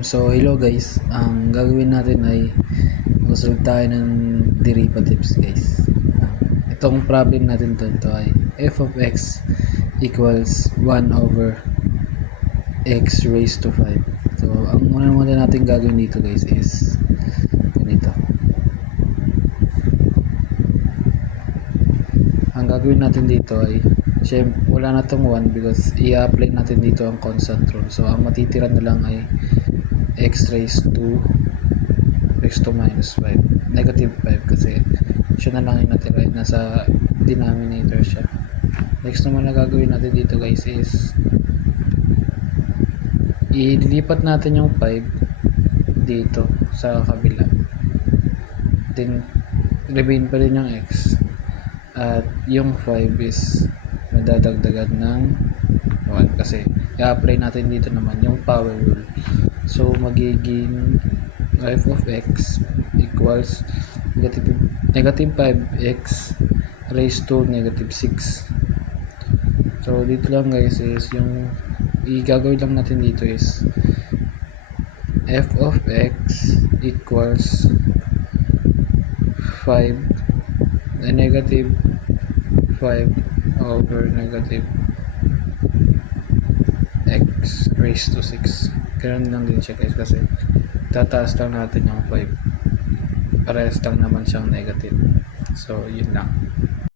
So hello guys, ang gagawin natin ay magsolve tayo ng derivatives guys. Itong problem natin to ay f of x equals 1 over x raised to 5. So ang una muna natin gagawin dito guys is ganito. Ang gagawin natin dito ay syempre wala na tong 1 because i-apply natin dito ang constant rule. So ang matitira na lang ay x raised to minus 5, negative 5 kasi siya na lang yung natira, nasa denominator siya. Next naman na gagawin natin dito guys is ililipat natin yung 5 dito sa kabila, then remain pa rin yung x, at yung 5 is madadagdagan ng 1 kasi i-apply natin dito naman yung power rule. So magiging f of x equals negative 5x raised to negative 6. So dito lang guys is yung igagawin lang natin dito is f of x equals 5 negative 5 over negative x raised to 6. Ganun lang din siya guys kasi tataas lang natin yung 5, parehas lang naman siyang negative. So yun lang.